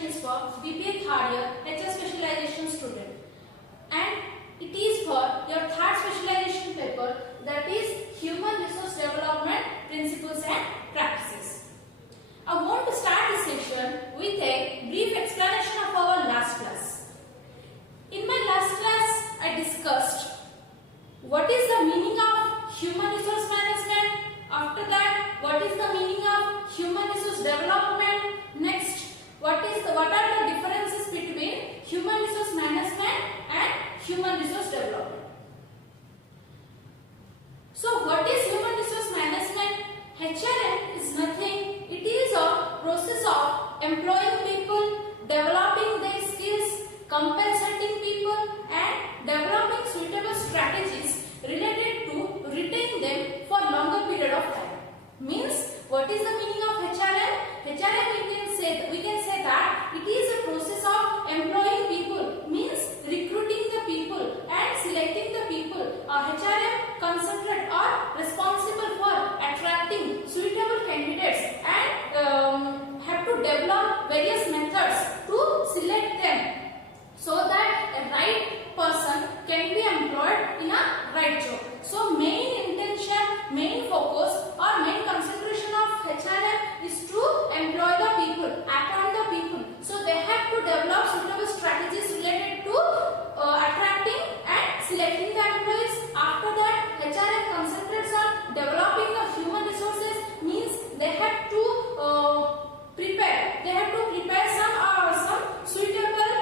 presentation is for BBA third year HR specialization student, and it is for your third specialization paper, that is Human Resource Development Principles and Practices. I want to start this session with a brief explanation of our last class. In my last class, I discussed what is the meaning of human resource management. After that, what is the meaning of human resource development? Next, what are the differences between human resource management and human resource development? So, what is human resource management? HRM is nothing. It is a process of employing people, developing their skills, compensating people, and developing suitable strategies related to retain them for longer period of time. Means, what is the meaning of HRM? HRM we can say that it is a process of employing people, means recruiting the people and selecting the people. HRM concentrate are responsible for attracting suitable candidates and have to develop various methods to select them so that a right person can be employed in a right job. So main intention, main focus or main concentration of HRM is to employ the people, appoint the people. So they have to develop suitable strategies related to attracting and selecting the employees. After that, HRM concentrates on developing the human resources, means they have to prepare some suitable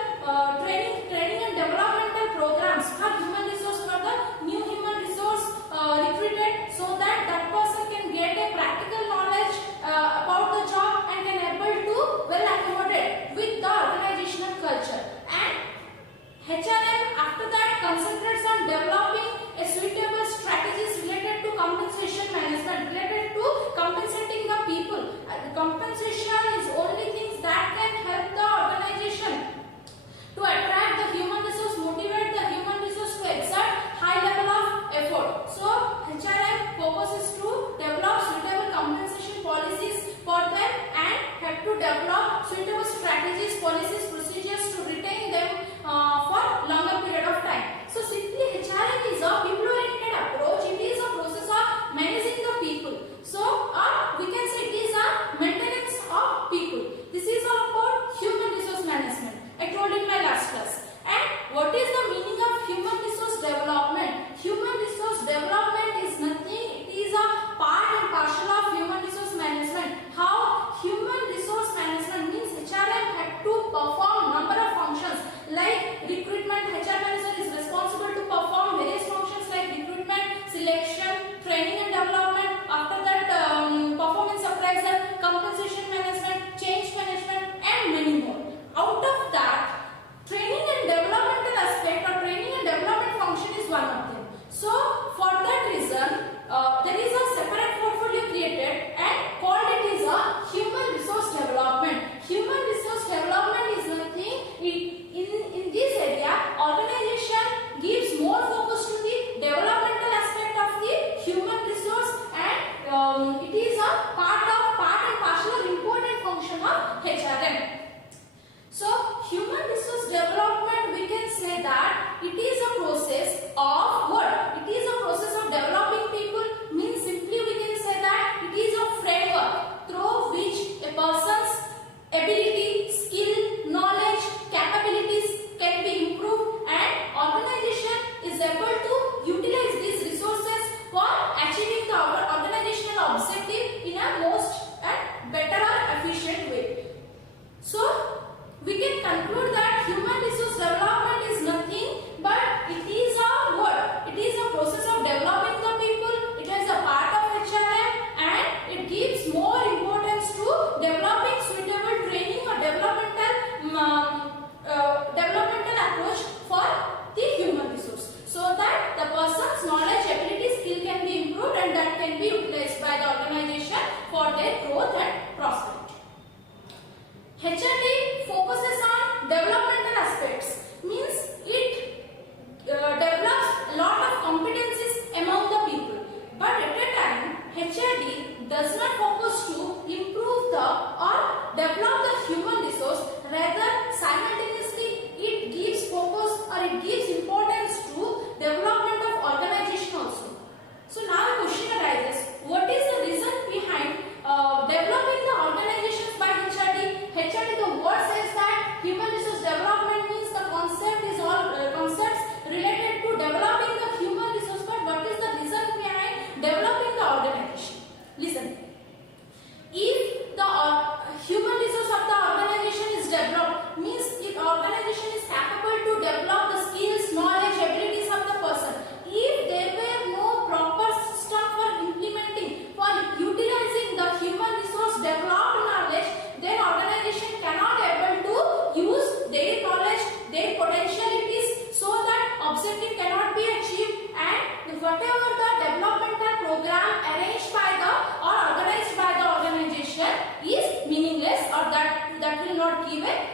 training and developmental programs for human resource, for the new human resource recruited, so that person can get a practical knowledge about the job and can able to well accommodate with the organizational culture. And HRM after that concentrates on developing a suitable strategies related to compensation management, related to compensating the people. The compensation is only things that can help the organization to attract the human resource, motivate the human resource to exert high level of effort. So HRM focuses to develop suitable compensation policies for them and have to develop suitable strategies, policies, procedures to retain them for longer period of time. So simply HRM is a people-oriented approach. It is a process of managing the people. So we can say it is a maintenance of people. This is all about human resource management. I told in my last class. And what is the meaning of human resource development? Human resource development is nothing. It is a part and parcel of human resource management. How human resource management means HRM had to perform number of functions like recruitment. HR manager is responsible to perform various functions like recruitment, selection, training and development. After that, performance appraisal, compensation management, change management, and many more. Out of that, training and developmental aspect or training and development function is one of them. So, for that reason, there is a separate portfolio created and called it is a human resource development. Human resource development is nothing. In this area, organization gives more focus to the developmental aspect of the human resource, and it is a part and partial important function of HRM. So, human resource development, we can say that it is a process of what? It is a process of developing people, means simply we can say that it is a framework through which a person's ability, skill, knowledge, capabilities can be improved, and organization is able to utilize these resources for achieving the organizational objective in a most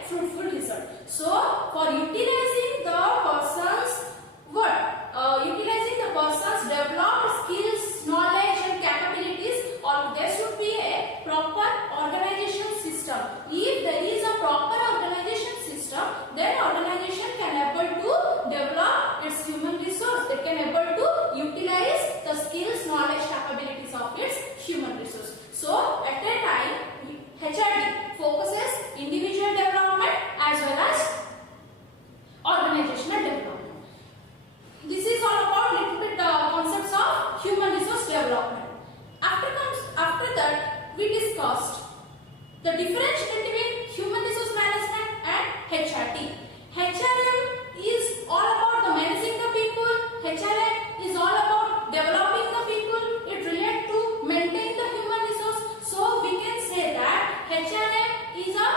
fruitful result. So for utilizing the person's utilizing the person's developed skills, knowledge and capabilities, or there should be a proper organization system. If there is a proper organization system, then organization can able to develop its human resource. They can able to utilize the skills, knowledge, capabilities of its human resource. So at a time, HRD focuses individual development as well as organizational development. This is all about little bit concepts of human resource development. After that, we discussed the difference between human resource management and HRD. HRM is all about the managing the people. HRM is all about developing the people. It relates to maintain the human resource. So we can say that HRM is a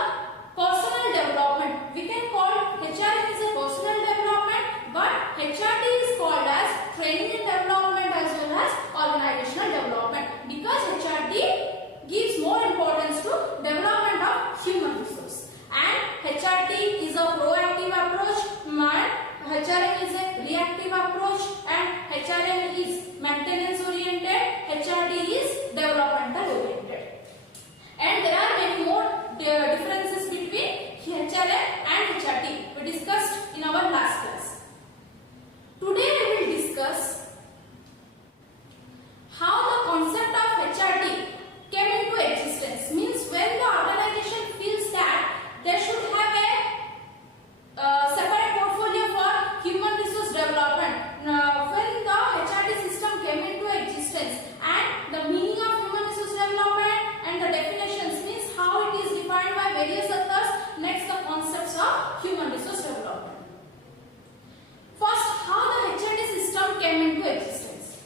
personal development. We can call HRM is a personal development, but HRD is called as training and development as well as organizational development, because HRD gives more importance to development of human resource, and HRD is a proactive approach, HRM is a reactive approach, and HRM is maintenance oriented, HRD is developmental oriented. And there are many more differences between HRM and HRD we discussed in our last class. Today we will discuss how the concept of HRD came into existence. Means when the organization feels that they should have a separate portfolio for human resource development. When the HRD system came into existence, and the meaning of human resource development and the definitions, means how it is defined by various authors. Next, the concepts of human resource development. First, how the HRD system came into existence.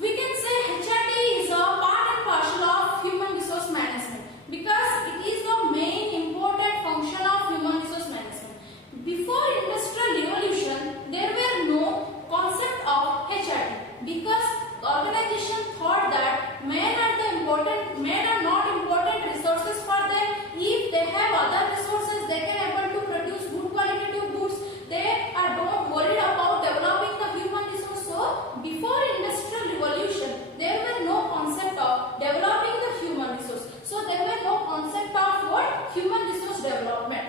We can say HRD is a part and parcel of human resource management, because it is the main important function of human resource management. Before industrial revolution, there were no concept of HRD, because organization thought that men are not important resources for them. If they have other resources, they can able to produce good qualitative goods. They are not worried about developing the human resource. So before industrial revolution, there were no concept of developing the human resource. So there were no concept of what? Human resource development.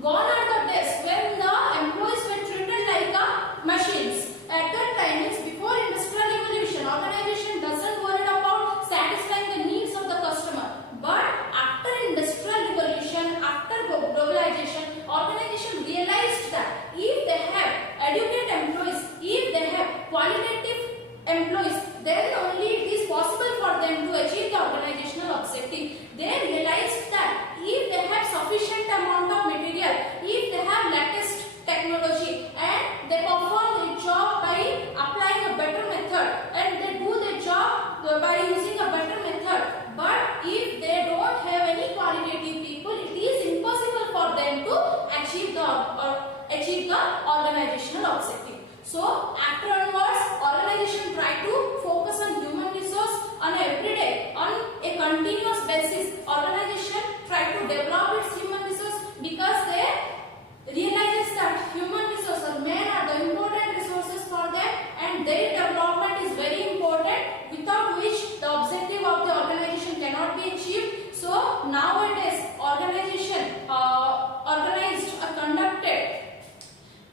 Gone are the days when the employees were treated like machines. At that time, means before industrial revolution, organization doesn't worry about satisfying the needs of the customer. But after industrial revolution, after globalization, organization realized that if they have educated employees, if they have qualitative employees, then only it is possible for them to achieve the organizational objective. They realized that if they have sufficient amount of material, if they have latest technology, and they perform their job by applying a better method, and they do their job by using a better method, but if they don't have any qualitative people, it is impossible for them to achieve the organizational objective. So after onwards, organization try to focus on human resource on every day, on a continuous basis. Organization try to develop its human resource, because they realizes that human resources, men are the important resources for them, and their development is very important, without which the objective of the organization cannot be achieved. So nowadays organization conducted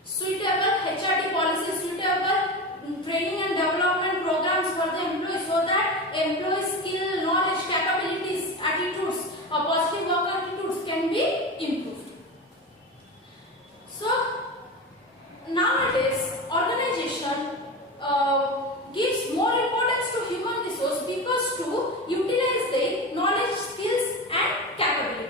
suitable HRD policies, suitable training and development programs for the employees, so that employees' skill, knowledge, capabilities, attitudes, positive work attitudes can be improved. So nowadays organization gives more importance to human resource, because to utilize their knowledge, skills and capabilities.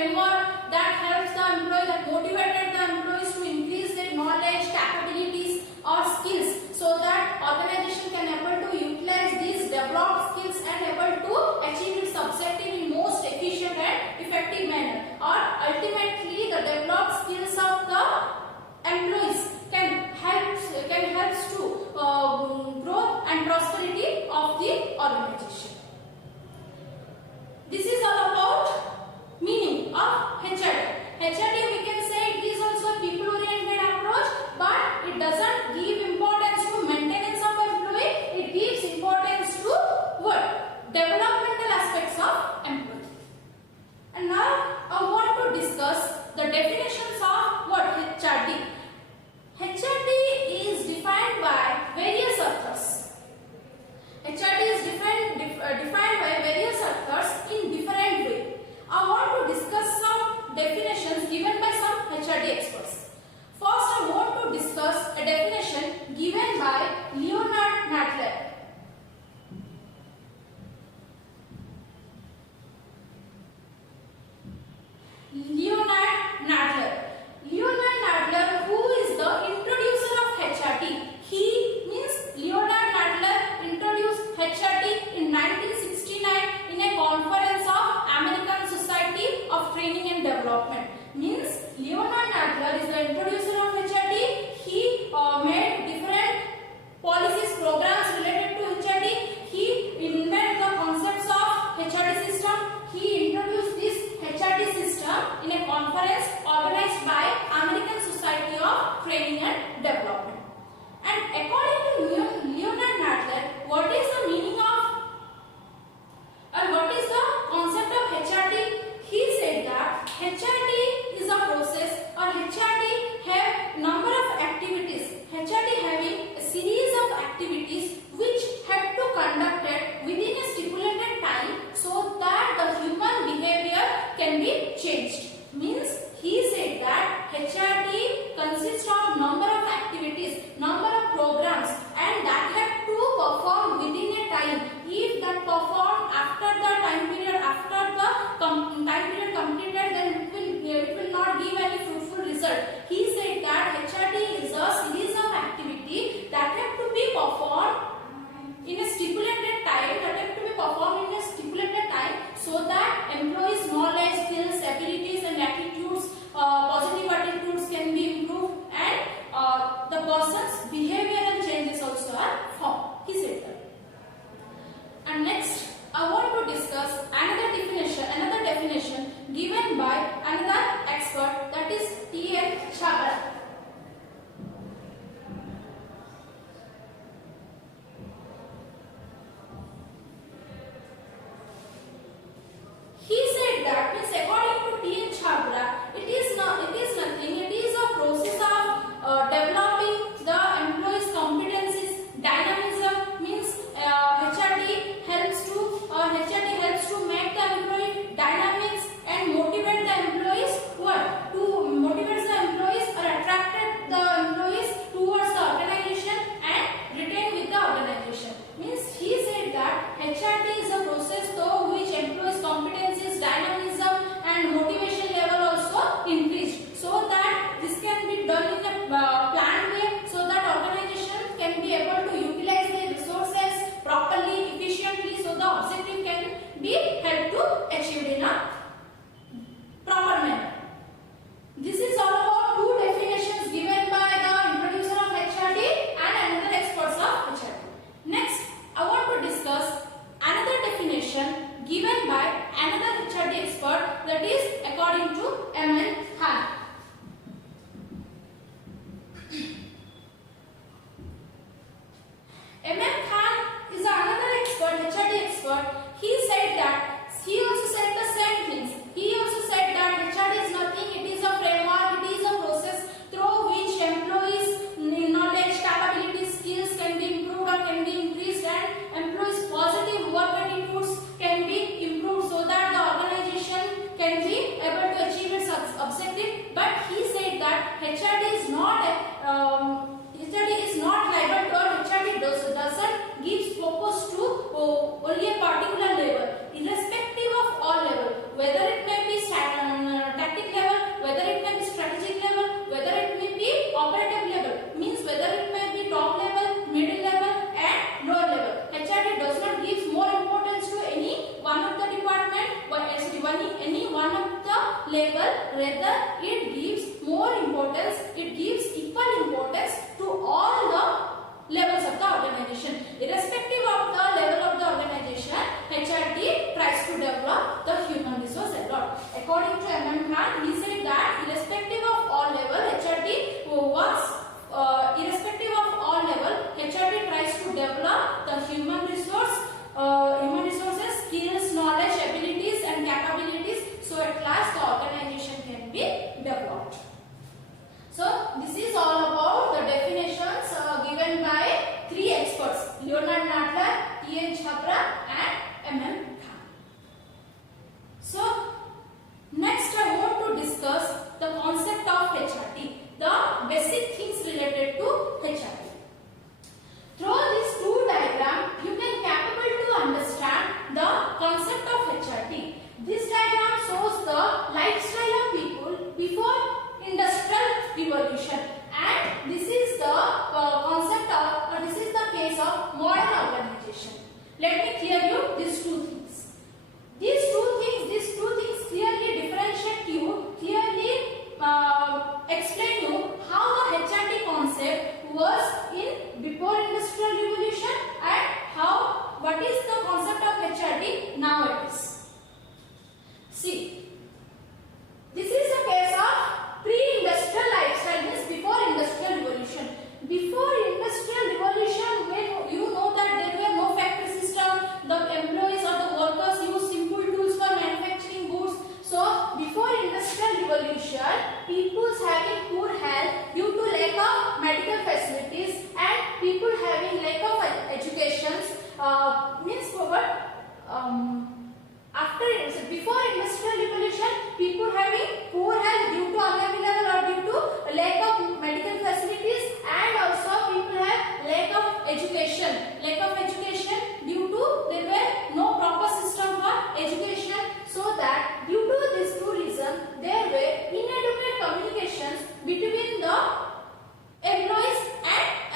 framework that helps the employee, that motivated the employees to increase their knowledge, capabilities or skills, so that organization can able to utilize these developed skills and able to achieve its objective in most efficient and effective manner. Or ultimately the developed skills of the employees can help to growth and prosperity of the organization. This is all about meaning of HRD. HRD, we can say it is also a people oriented approach, but it doesn't give importance to maintenance of employee, it gives importance to what? Developmental aspects of employee. And now I want to discuss the definitions of what HRD. HRD is defined by various authors. HRD is defined by various authors in different way. I want to discuss some definitions given by some HRD experts. First, I want to discuss a definition given by Leonard Nadler. Leonard Nadler, who is the introducer of HRD. Leonard Nadler introduced HRD in 1969 in a conference of American Society of Training and Development. Leonard Nadler is the introducer of HRD. He made different policies, programs related to HRD. He invented the concepts of HRD system. He introduced this HRD system in a conference organized by American Society of Training and Development. And according to Leonard Nadler, what is the meaning of what is the concept of HRD? He said that HRD is a process, or HRD have number of activities. HRD having a series of activities which have to conducted within a stipulated time so that the human behavior can be changed. He said that HRD consists of number of activities, number of programs, and that have to perform within a time. If that performed after the time period, time period completed, then it will not give any fruitful result. He said that HRD is a series of activity that have to be performed in a stipulated time, so that employees' knowledge, skills, abilities level, rather it gives more importance, it gives equal importance to all the levels of the organization. Irrespective of the level of the organization, HRD tries to develop the human resource a lot. According to M.M. Khan, he said that irrespective of all level, HRD works, irrespective of all level, HRD tries to develop the human resources, skills, knowledge, abilities and capabilities, so at last the organization can be developed. So this is all about the definitions given by three experts, Leonard Nadler, T.N. Chhabra and M.M. Khan. So next I want to discuss the concept of HRD, the basic things related to HRD. Through this two diagram, you can capable to understand the concept of HRD. This diagram shows the lifestyle of people before industrial revolution, and this is the concept of, or this is the case of modern organization. Let me clear you these two things. These two things clearly differentiate you, clearly explain you how the HRD concept was in before industrial revolution and what is the concept of HRD nowadays. See, this is a case of pre-industrial lifestyle, means before industrial revolution. Before industrial revolution, when you know that there were no factory system, the employees or the workers used simple tools for manufacturing goods. So before industrial revolution, people's having poor health due to lack of medical facilities and people having lack of education, means what? Before industrial revolution, people having poor health due to unavailable or due to lack of medical facilities, and also people have lack of education. Lack of education due to there were no proper system for education, so that due to these two reasons there were inadequate communications between the employees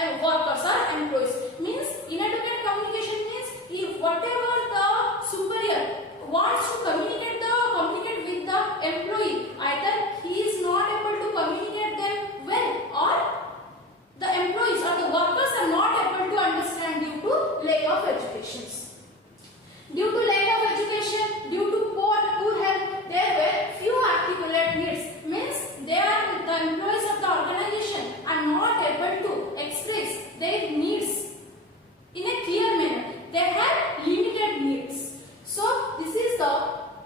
and workers or employees. Means inadequate communication means if whatever the superior wants to communicate with the employee, either he is not able to communicate them well, or the employees or the workers are not able to understand due to lack of education. Due to lack of education, due to poor health, there were few articulate needs. Means the employees of the organization are not able to express their needs in a clear manner. They have limited needs. So this is the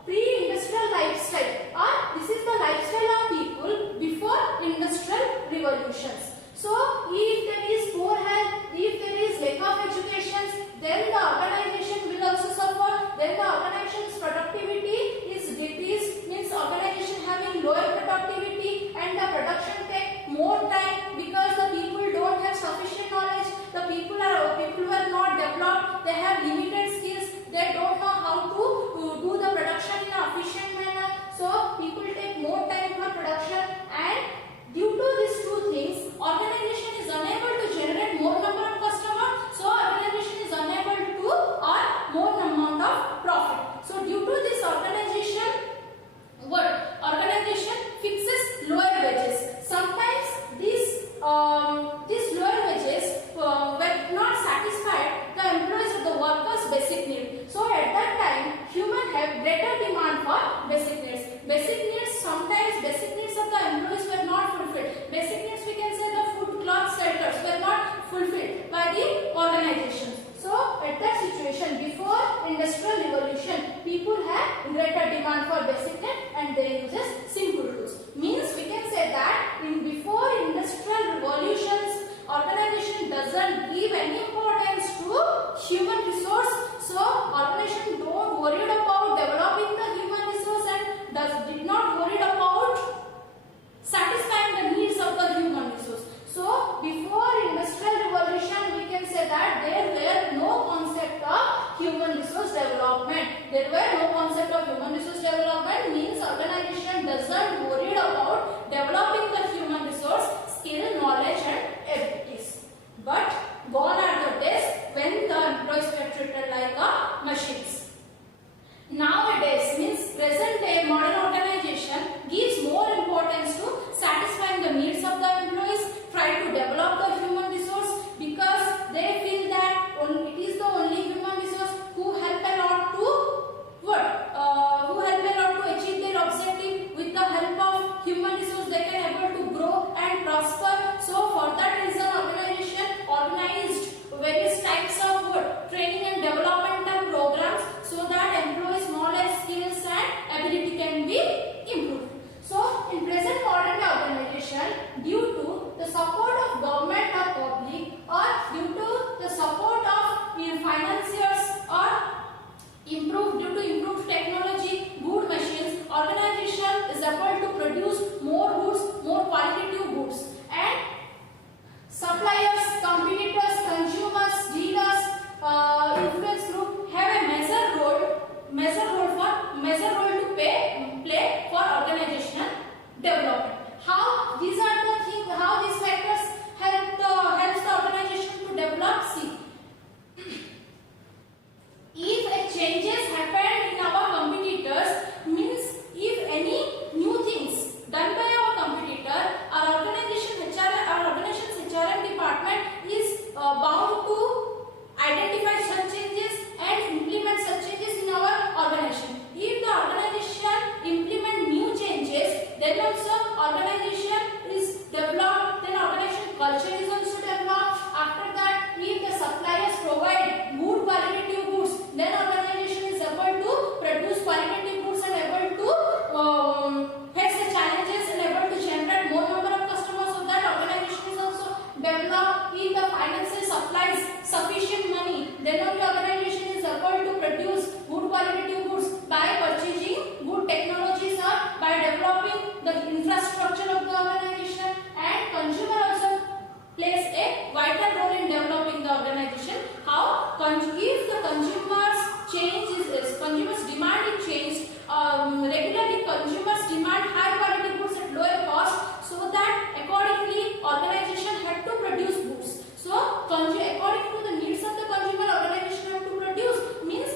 pre-industrial lifestyle, or this is the lifestyle of people before industrial revolutions. So if there is poor health, if there is lack of education, then the organization will also suffer. Then the organization's productivity is decreased, means organization having lower productivity, and the production take more time because the people don't have sufficient knowledge. The people were not developed. They have limited skills. They don't know how to do the production in an efficient manner. So people take more time for production, and due to these two things, organization is unable to generate more number of customers. So organization is unable to earn more amount of profit. So due to this organization fixes lower wages. Sometimes these lower wages were not satisfied the employees of the workers' basic needs. So at that time, human have greater demand for basic needs. Sometimes basic needs of the employees were not fulfilled. Basic needs, we can say the food, clothes, shelters were not fulfilled by the organization. So at that situation, before industrial revolution, people have greater demand for basic needs and they uses simple tools. Means we can say that before industrial revolutions, organization doesn't give any importance to human resource. So organization don't worry about developing the human resource and did not worry about satisfying the needs of the human resource. So before industrial revolution, we can say that there were no concept of human resource development. There were no concept of human resource development, means organization suppliers, competitors, consumers, dealers, influence group have a major role to play for organizational development. How these are the things, how these factors helps the organization to develop? See, if a changes happen in our competitors, means if any new things done by our competitor, our organization's HRM department is bound to identify such changes and implement such changes in our organization. If the organization implement new changes, then also organization is developed, then organization culture is also developed. After that, if the suppliers provide good qualitative goods, then organization is able to produce qualitative goods and able to face the challenges and able to generate more number of customers, so that organization is also developed. If the finances supplies sufficient money, then only organization is able to produce good qualitative goods by purchasing good technologies or by developing the infrastructure of the organization. And consumer also plays a vital role in developing the organization. How? If the consumers demand is changed, regularly consumers demand high quality goods at lower cost, so that accordingly organization had to produce goods. So according to the needs of the consumer, organization have to produce, means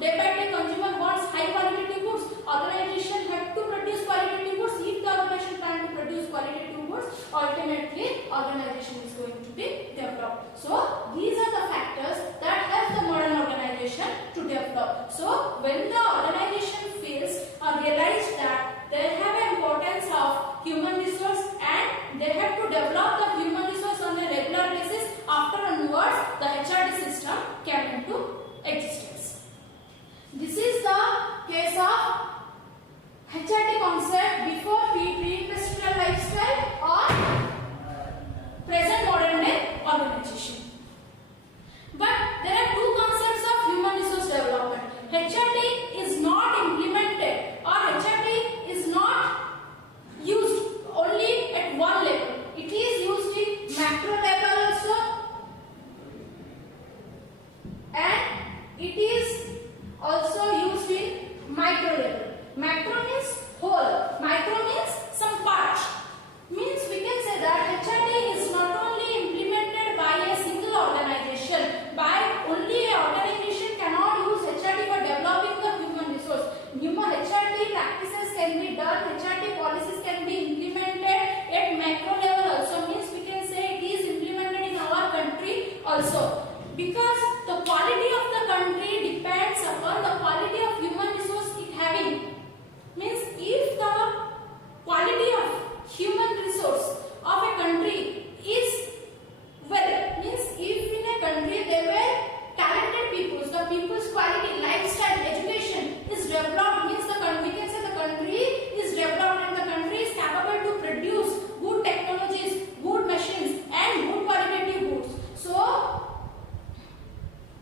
day by day consumer wants high quality goods, organization have to produce quality goods. If the organization plan to produce quality goods, ultimately organization is going to be developed. So these are the factors that help the modern organization to develop. So when the organization feels or realize that they have an importance of human resource and they have to develop the human resource on a regular basis, after onwards the HRD system came into existence. This is the case of HRD concept before pre-industrial lifestyle or present modern day organization. But there are two concepts of human resource development. HRD is not implemented, or HRD is not used only at one level. It is used in macro level also, and it is also used in micro level. Macro means whole, micro means some part. Means we can say that HRD is not only implemented by a single organization, by only a organization cannot use HRD for developing the human resource. HRD practices can be done, HRD policies can be implemented at macro level also, means we can say it is implemented in our country also, because the quality of the country depends upon the quality of human resource it having. Means if the quality of human resource of a country is well, means if in a country there were talented people, the people's quality, lifestyle, education is developed, means the country, we can say the country is developed and the country is capable to produce good technologies, good machines and good qualitative goods. So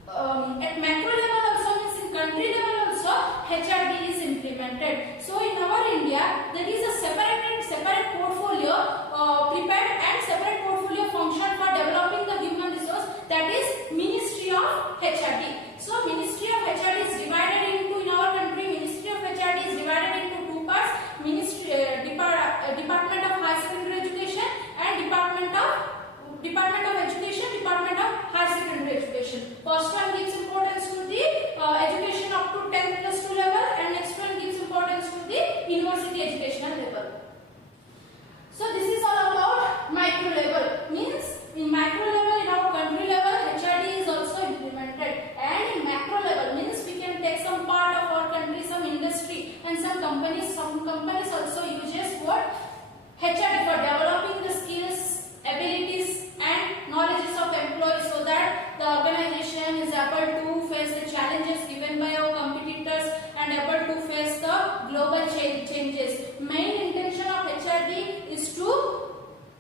at macro level also, means in country level also, HRD is implemented. So in our India there is a separate portfolio prepared and separate portfolio function for developing the human resource, that is Ministry of HRD. So Ministry of HRD is divided into, in our country Ministry of HRD is divided into two parts: Department of High Secondary Education and Department of Education, Department of High Secondary Education. First one gives importance to the education up to 10+2 level, and next one gives importance to the university educational level. So this is all about micro level. Means in micro level, in our country level, HRD is also implemented, and in macro level means we can take some part of our country, some industry and some companies also uses what HRD for developing the skills, abilities and knowledges of employees, so that the organization is able to face the challenges given by our competitors and able to face the global changes. Main intention of HRD is to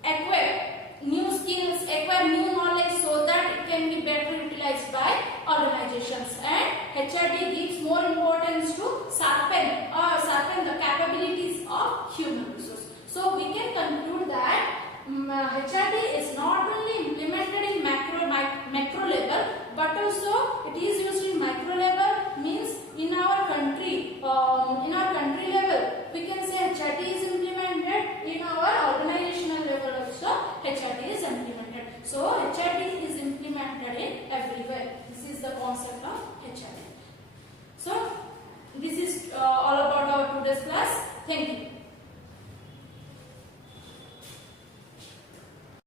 acquire new skills, acquire new knowledge, so that it can be better utilized by organizations. And HRD gives more importance to sharpen the capabilities of human resource. So we can conclude that Thank you.